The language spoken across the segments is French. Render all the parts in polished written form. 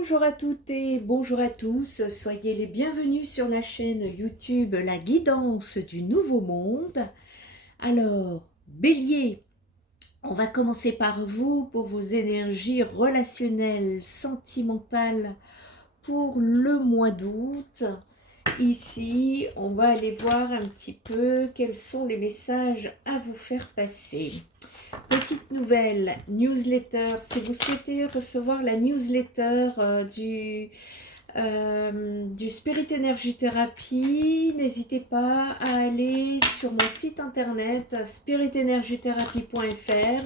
Bonjour à toutes et bonjour à tous, soyez les bienvenus sur la chaîne YouTube La Guidance du Nouveau Monde. Alors, Bélier, on va commencer par vous pour vos énergies relationnelles, sentimentales pour le mois d'août. Ici, on va aller voir un petit peu quels sont les messages à vous faire passer. Petite nouvelle, newsletter, si vous souhaitez recevoir la newsletter du Spirit Energy Therapy, n'hésitez pas à aller sur mon site internet spiritenergytherapy.fr.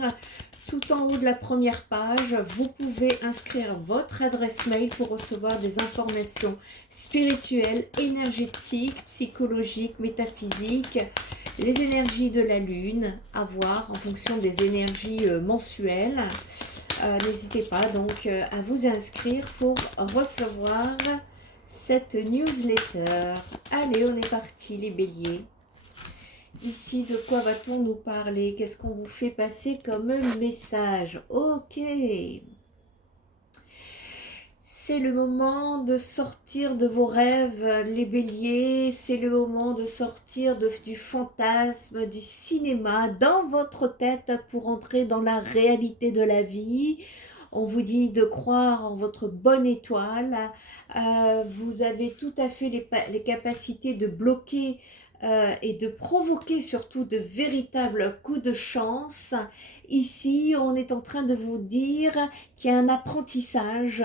Tout en haut de la première page, vous pouvez inscrire votre adresse mail pour recevoir des informations spirituelles, énergétiques, psychologiques, métaphysiques, les énergies de la lune à voir en fonction des énergies mensuelles. N'hésitez pas donc à vous inscrire pour recevoir cette newsletter. Allez, on est parti les béliers. Ici, de quoi va-t-on nous parler? Qu'est-ce qu'on vous fait passer comme message? Ok. C'est le moment de sortir de vos rêves, les béliers. C'est le moment de sortir du fantasme, du cinéma dans votre tête pour entrer dans la réalité de la vie. On vous dit de croire en votre bonne étoile. Vous avez tout à fait les capacités de bloquer et de provoquer surtout de véritables coups de chance. Ici, on est en train de vous dire qu'il y a un apprentissage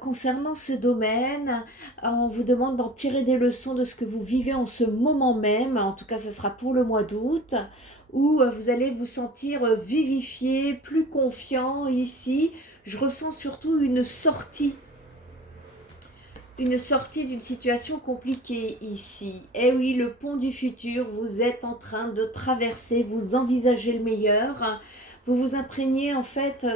concernant ce domaine. On vous demande d'en tirer des leçons de ce que vous vivez en ce moment même. En tout cas, ce sera pour le mois d'août, où vous allez vous sentir vivifié, plus confiant. Ici, je ressens surtout une sortie d'une situation compliquée ici. Eh oui, le pont du futur, vous êtes en train de traverser, vous envisagez le meilleur, vous vous imprégnez en fait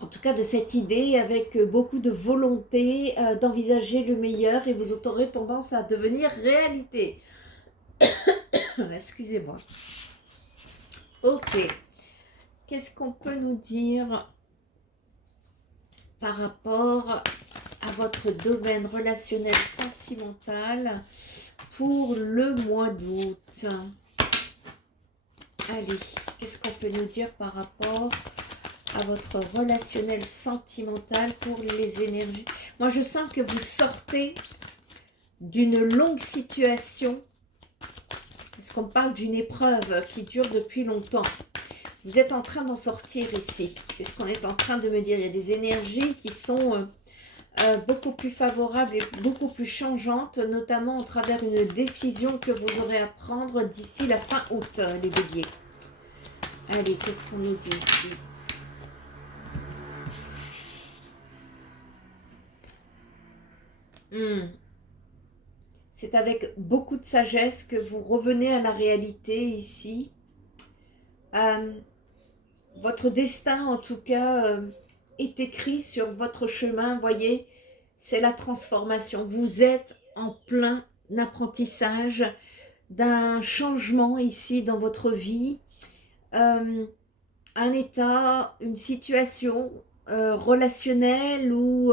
en tout cas de cette idée avec beaucoup de volonté d'envisager le meilleur et vous aurez tendance à devenir réalité. Excusez-moi. Ok. Qu'est-ce qu'on peut nous dire par rapport à votre domaine relationnel sentimental pour le mois d'août? Allez, qu'est-ce qu'on peut nous dire par rapport à votre relationnel sentimental pour les énergies? Moi, je sens que vous sortez d'une longue situation, parce qu'on parle d'une épreuve qui dure depuis longtemps. Vous êtes en train d'en sortir ici. C'est ce qu'on est en train de me dire. Il y a des énergies qui sont beaucoup plus favorables et beaucoup plus changeantes, notamment à travers une décision que vous aurez à prendre d'ici la fin août, les béliers. Allez, qu'est-ce qu'on nous dit ici? C'est avec beaucoup de sagesse que vous revenez à la réalité ici. Votre destin, en tout cas, est écrit sur votre chemin. Voyez, c'est la transformation. Vous êtes en plein apprentissage d'un changement ici dans votre vie. Un état, une situation relationnelle ou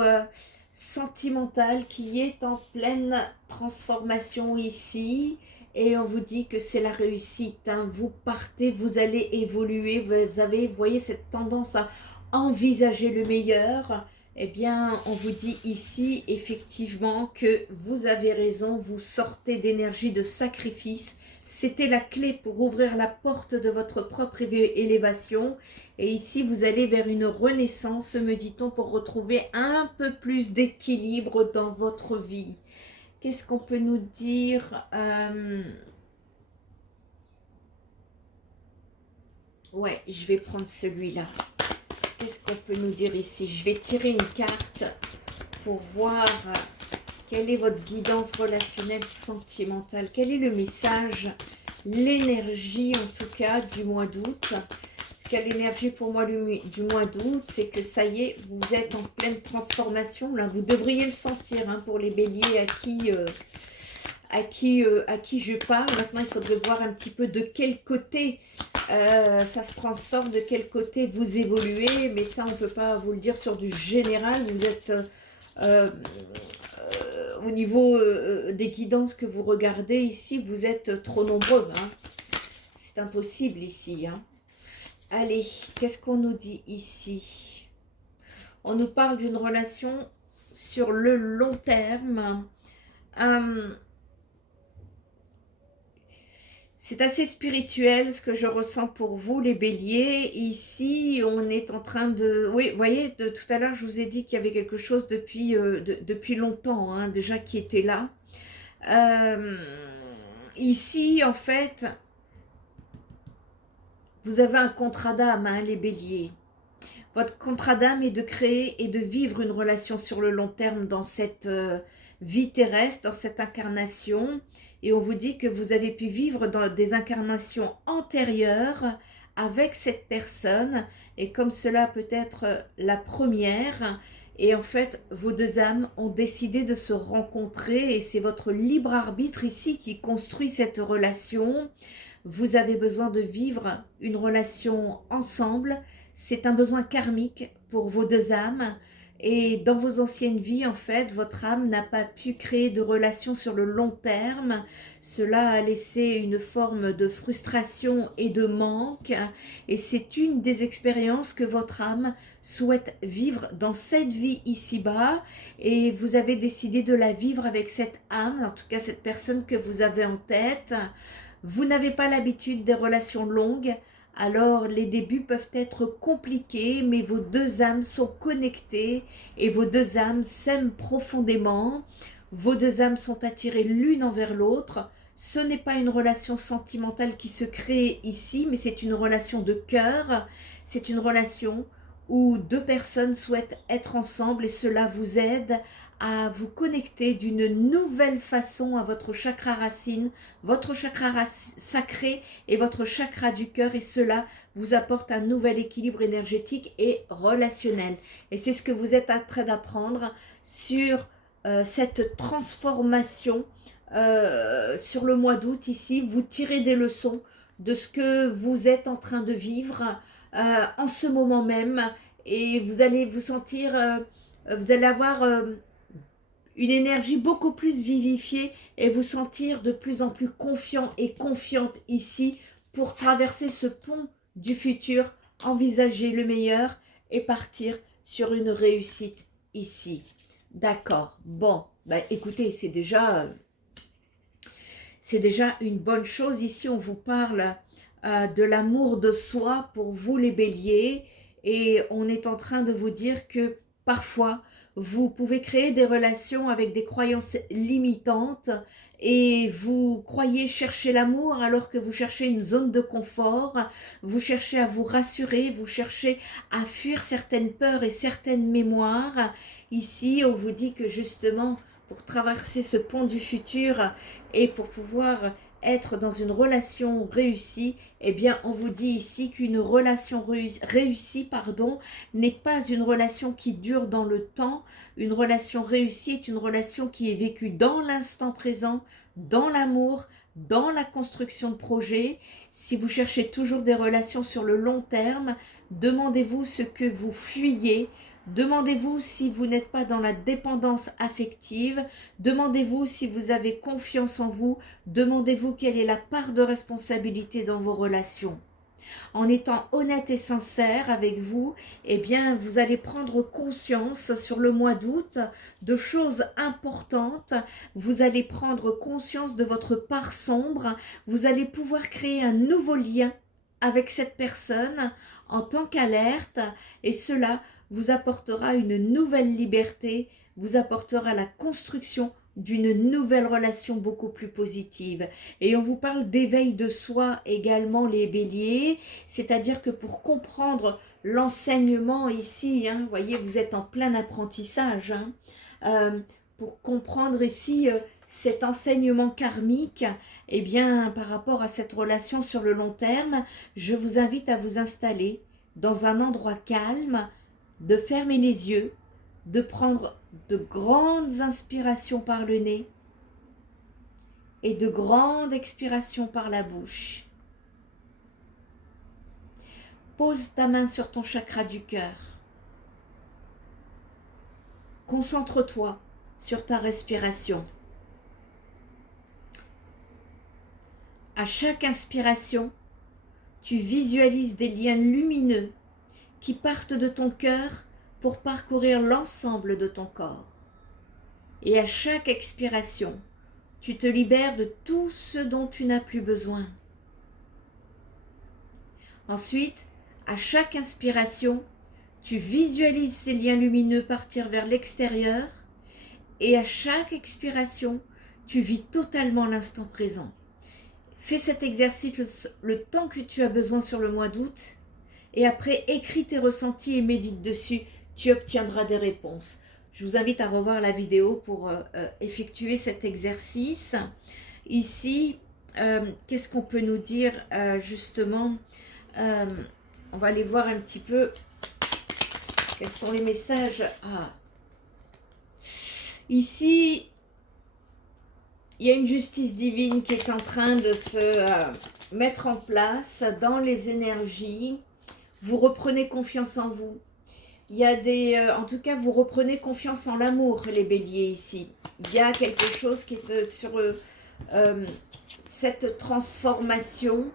sentimentale qui est en pleine transformation ici. Et on vous dit que c'est la réussite. Hein. Vous partez, vous allez évoluer. Vous avez, vous voyez, cette tendance à envisager le meilleur. Eh bien, on vous dit ici, effectivement, que vous avez raison. Vous sortez d'énergie de sacrifice. C'était la clé pour ouvrir la porte de votre propre élévation. Et ici, vous allez vers une renaissance, me dit-on, pour retrouver un peu plus d'équilibre dans votre vie. Qu'est-ce qu'on peut nous dire? Ouais, je vais prendre celui-là. Qu'est-ce qu'on peut nous dire ici? Je vais tirer une carte pour voir quelle est votre guidance relationnelle sentimentale. Quel est le message, l'énergie en tout cas du mois d'août? Quelle énergie pour moi du mois d'août? C'est que ça y est, vous êtes en pleine transformation. Là, vous devriez le sentir hein, pour les béliers à qui je parle. Maintenant, il faudrait voir un petit peu de quel côté Ça se transforme de quel côté vous évoluez, mais ça on ne peut pas vous le dire sur du général. Vous êtes euh, au niveau des guidances que vous regardez ici, vous êtes trop nombreux, hein. C'est impossible ici, hein. Allez, qu'est-ce qu'on nous dit ici? On nous parle d'une relation sur le long terme. C'est assez spirituel ce que je ressens pour vous, les béliers. Ici, on est en train de... Oui, vous voyez, tout à l'heure, je vous ai dit qu'il y avait quelque chose depuis longtemps, hein, déjà qui était là. Ici, en fait, vous avez un contrat d'âme, hein, les béliers. Votre contrat d'âme est de créer et de vivre une relation sur le long terme dans cette vie terrestre, dans cette incarnation. Et on vous dit que vous avez pu vivre dans des incarnations antérieures avec cette personne. Et comme cela peut être la première, et en fait, vos deux âmes ont décidé de se rencontrer. Et c'est votre libre arbitre ici qui construit cette relation. Vous avez besoin de vivre une relation ensemble. C'est un besoin karmique pour vos deux âmes. Et dans vos anciennes vies, en fait, votre âme n'a pas pu créer de relation sur le long terme. Cela a laissé une forme de frustration et de manque. Et c'est une des expériences que votre âme souhaite vivre dans cette vie ici-bas. Et vous avez décidé de la vivre avec cette âme, en tout cas cette personne que vous avez en tête. Vous n'avez pas l'habitude des relations longues, alors les débuts peuvent être compliqués, mais vos deux âmes sont connectées et vos deux âmes s'aiment profondément. Vos deux âmes sont attirées l'une envers l'autre. Ce n'est pas une relation sentimentale qui se crée ici, mais c'est une relation de cœur. C'est une relation où deux personnes souhaitent être ensemble et cela vous aide à vous connecter d'une nouvelle façon à votre chakra racine, votre chakra sacré et votre chakra du cœur, et cela vous apporte un nouvel équilibre énergétique et relationnel. Et c'est ce que vous êtes en train d'apprendre sur cette transformation sur le mois d'août ici. Vous tirez des leçons de ce que vous êtes en train de vivre en ce moment même, et vous allez vous sentir, vous allez avoir une énergie beaucoup plus vivifiée et vous sentir de plus en plus confiant et confiante ici pour traverser ce pont du futur, envisager le meilleur et partir sur une réussite ici. D'accord, bon, bah écoutez, c'est déjà une bonne chose. Ici, on vous parle de l'amour de soi pour vous les béliers, et on est en train de vous dire que parfois, vous pouvez créer des relations avec des croyances limitantes et vous croyez chercher l'amour alors que vous cherchez une zone de confort, vous cherchez à vous rassurer, vous cherchez à fuir certaines peurs et certaines mémoires. Ici, on vous dit que justement, pour traverser ce pont du futur et pour pouvoir être dans une relation réussie, eh bien on vous dit ici qu'une relation réussie, n'est pas une relation qui dure dans le temps. Une relation réussie est une relation qui est vécue dans l'instant présent, dans l'amour, dans la construction de projets. Si vous cherchez toujours des relations sur le long terme, demandez-vous ce que vous fuyez. Demandez-vous si vous n'êtes pas dans la dépendance affective. Demandez-vous si vous avez confiance en vous. Demandez-vous quelle est la part de responsabilité dans vos relations. En étant honnête et sincère avec vous, eh bien, vous allez prendre conscience sur le mois d'août de choses importantes. Vous allez prendre conscience de votre part sombre. Vous allez pouvoir créer un nouveau lien avec cette personne en tant qu'alerte, et cela vous apportera une nouvelle liberté, vous apportera la construction d'une nouvelle relation beaucoup plus positive. Et on vous parle d'éveil de soi également, les béliers, c'est-à-dire que pour comprendre l'enseignement ici, hein, vous voyez, vous êtes en plein apprentissage, hein, pour comprendre ici cet enseignement karmique, eh bien, par rapport à cette relation sur le long terme, je vous invite à vous installer dans un endroit calme, de fermer les yeux, de prendre de grandes inspirations par le nez et de grandes expirations par la bouche. Pose ta main sur ton chakra du cœur. Concentre-toi sur ta respiration. À chaque inspiration, tu visualises des liens lumineux qui partent de ton cœur pour parcourir l'ensemble de ton corps. Et à chaque expiration, tu te libères de tout ce dont tu n'as plus besoin. Ensuite, à chaque inspiration, tu visualises ces liens lumineux partir vers l'extérieur et à chaque expiration, tu vis totalement l'instant présent. Fais cet exercice le temps que tu as besoin sur le mois d'août et après écris tes ressentis et médite dessus, tu obtiendras des réponses. Je vous invite à revoir la vidéo pour effectuer cet exercice. Ici, qu'est-ce qu'on peut nous dire justement on va aller voir un petit peu quels sont les messages. Ici, il y a une justice divine qui est en train de se mettre en place dans les énergies. Vous reprenez confiance en vous. Il y a en tout cas, vous reprenez confiance en l'amour, les béliers, ici. Il y a quelque chose qui est sur cette transformation.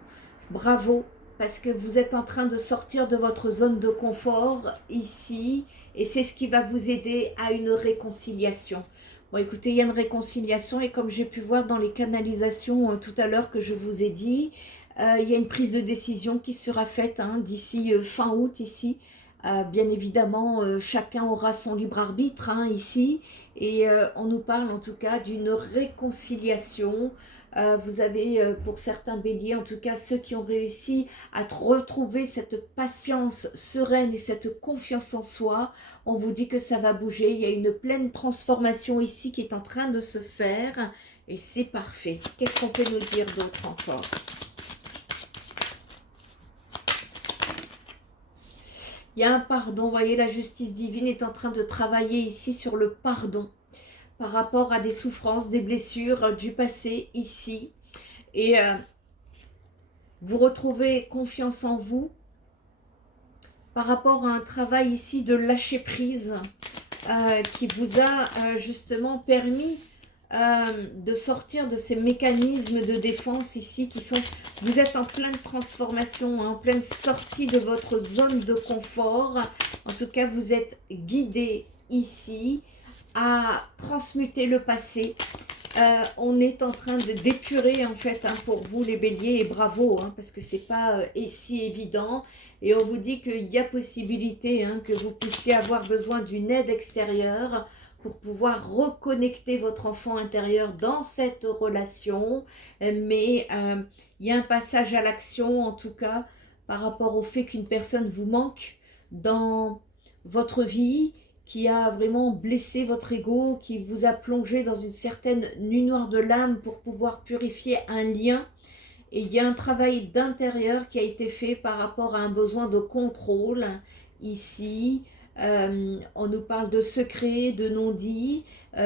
Bravo, parce que vous êtes en train de sortir de votre zone de confort, ici, et c'est ce qui va vous aider à une réconciliation. Bon, écoutez, il y a une réconciliation, et comme j'ai pu voir dans les canalisations tout à l'heure que je vous ai dit, il y a une prise de décision qui sera faite d'ici fin août, ici. Bien évidemment, chacun aura son libre arbitre ici, et on nous parle en tout cas d'une réconciliation. Vous avez pour certains béliers, en tout cas ceux qui ont réussi à retrouver cette patience sereine et cette confiance en soi, on vous dit que ça va bouger. Il y a une pleine transformation ici qui est en train de se faire et c'est parfait. Qu'est-ce qu'on peut nous dire d'autre encore ? Il y a un pardon, vous voyez, la justice divine est en train de travailler ici sur le pardon par rapport à des souffrances, des blessures du passé ici. Et vous retrouvez confiance en vous par rapport à un travail ici de lâcher prise qui vous a justement permis de sortir de ces mécanismes de défense ici qui sont, vous êtes en pleine transformation, en pleine sortie de votre zone de confort. En tout cas, vous êtes guidé ici à transmuter le passé. On est en train d'épurer en fait pour vous les béliers et bravo parce que c'est pas si évident et on vous dit qu'il y a possibilité que vous puissiez avoir besoin d'une aide extérieure pour pouvoir reconnecter votre enfant intérieur dans cette relation, mais il y a un passage à l'action en tout cas par rapport au fait qu'une personne vous manque dans votre vie, qui a vraiment blessé votre ego, qui vous a plongé dans une certaine nuit noire de l'âme pour pouvoir purifier un lien. Et il y a un travail d'intérieur qui a été fait par rapport à un besoin de contrôle ici. On nous parle de secrets, de non-dits.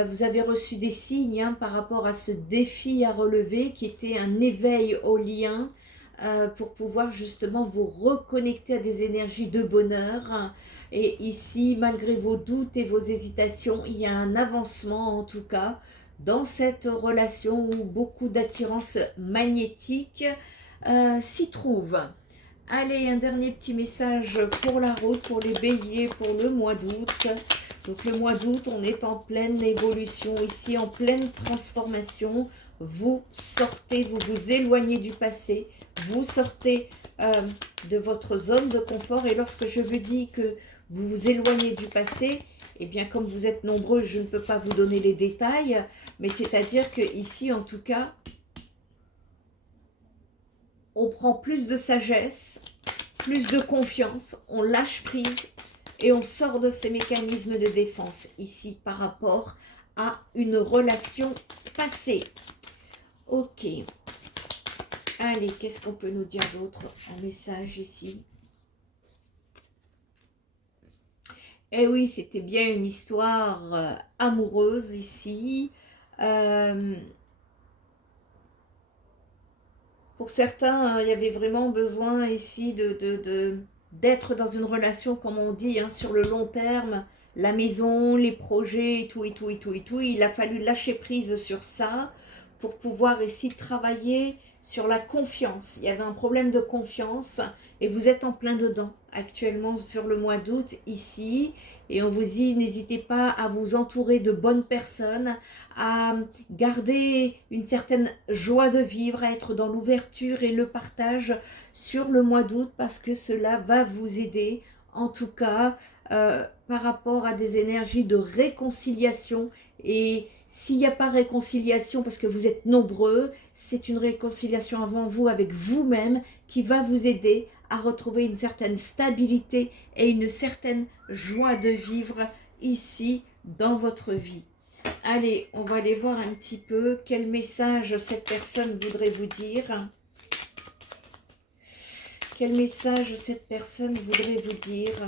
Vous avez reçu des signes par rapport à ce défi à relever qui était un éveil au lien pour pouvoir justement vous reconnecter à des énergies de bonheur. Et ici, malgré vos doutes et vos hésitations, il y a un avancement en tout cas dans cette relation où beaucoup d'attirance magnétique s'y trouve. Allez, un dernier petit message pour la route, pour les béliers, pour le mois d'août. Donc le mois d'août, on est en pleine évolution ici, en pleine transformation. Vous sortez, vous vous éloignez du passé, vous sortez de votre zone de confort. Et lorsque je vous dis que vous vous éloignez du passé, eh bien comme vous êtes nombreux, je ne peux pas vous donner les détails, mais c'est-à-dire que ici, en tout cas, on prend plus de sagesse, plus de confiance, on lâche prise et on sort de ces mécanismes de défense ici par rapport à une relation passée. Ok. Allez, qu'est-ce qu'on peut nous dire d'autre? Un message ici. Eh oui, c'était bien une histoire amoureuse ici. Pour certains, il y avait vraiment besoin ici de d'être dans une relation, comme on dit, hein, sur le long terme, la maison, les projets et tout, et tout, et tout, et tout. Il a fallu lâcher prise sur ça pour pouvoir essayer de travailler sur la confiance. Il y avait un problème de confiance et vous êtes en plein dedans actuellement sur le mois d'août ici. Et on vous dit, n'hésitez pas à vous entourer de bonnes personnes, à garder une certaine joie de vivre, à être dans l'ouverture et le partage sur le mois d'août parce que cela va vous aider, en tout cas, par rapport à des énergies de réconciliation. Et s'il n'y a pas réconciliation parce que vous êtes nombreux, c'est une réconciliation avant vous avec vous-même qui va vous aider à retrouver une certaine stabilité et une certaine joie de vivre ici dans votre vie. Allez, on va aller voir un petit peu quel message cette personne voudrait vous dire. Quel message cette personne voudrait vous dire?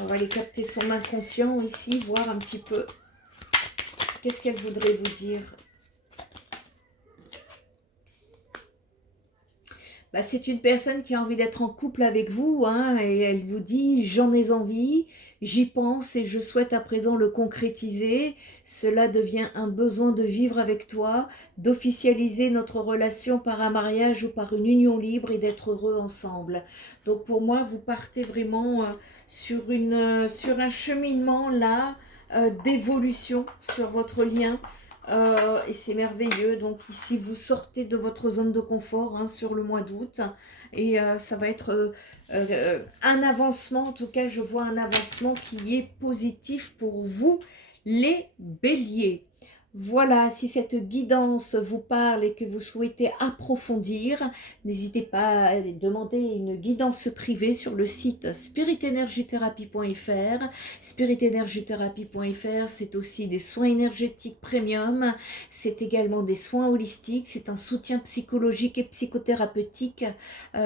On va aller capter son inconscient ici, voir un petit peu. Qu'est-ce qu'elle voudrait vous dire? Bah, c'est une personne qui a envie d'être en couple avec vous, hein, et elle vous dit « j'en ai envie, j'y pense et je souhaite à présent le concrétiser. Cela devient un besoin de vivre avec toi, d'officialiser notre relation par un mariage ou par une union libre et d'être heureux ensemble. » Donc pour moi, vous partez vraiment sur un cheminement là d'évolution sur votre lien. Et c'est merveilleux. Donc ici vous sortez de votre zone de confort, hein, sur le mois d'août et ça va être un avancement. En tout cas je vois un avancement qui est positif pour vous les béliers. Voilà, si cette guidance vous parle et que vous souhaitez approfondir, n'hésitez pas à demander une guidance privée sur le site spiritenergithérapie.fr. Spiritenergithérapie.fr, c'est aussi des soins énergétiques premium, c'est également des soins holistiques, c'est un soutien psychologique et psychothérapeutique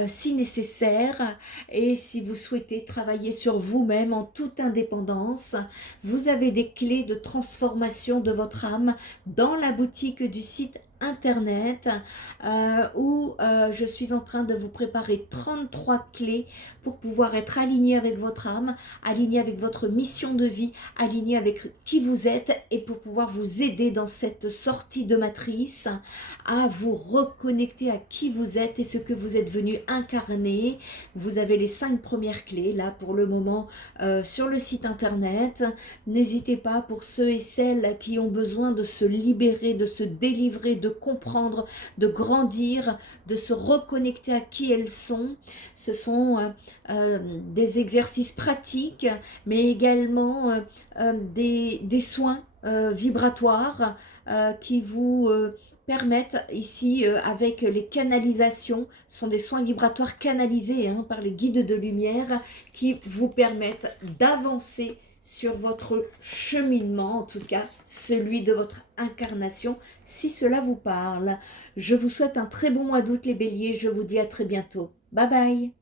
si nécessaire. Et si vous souhaitez travailler sur vous-même en toute indépendance, vous avez des clés de transformation de votre âme dans la boutique du site internet où je suis en train de vous préparer 33 clés pour pouvoir être aligné avec votre âme, aligné avec votre mission de vie, aligné avec qui vous êtes et pour pouvoir vous aider dans cette sortie de matrice à vous reconnecter à qui vous êtes et ce que vous êtes venu incarner. Vous avez les 5 premières clés là pour le moment sur le site internet. N'hésitez pas, pour ceux et celles qui ont besoin de se libérer, de se délivrer, de comprendre, de grandir, de se reconnecter à qui elles sont. Ce sont des exercices pratiques, mais également des soins vibratoires qui vous permettent ici avec les canalisations, ce sont des soins vibratoires canalisés par les guides de lumière qui vous permettent d'avancer sur votre cheminement, en tout cas celui de votre incarnation, si cela vous parle. Je vous souhaite un très bon mois d'août les béliers, je vous dis à très bientôt. Bye bye.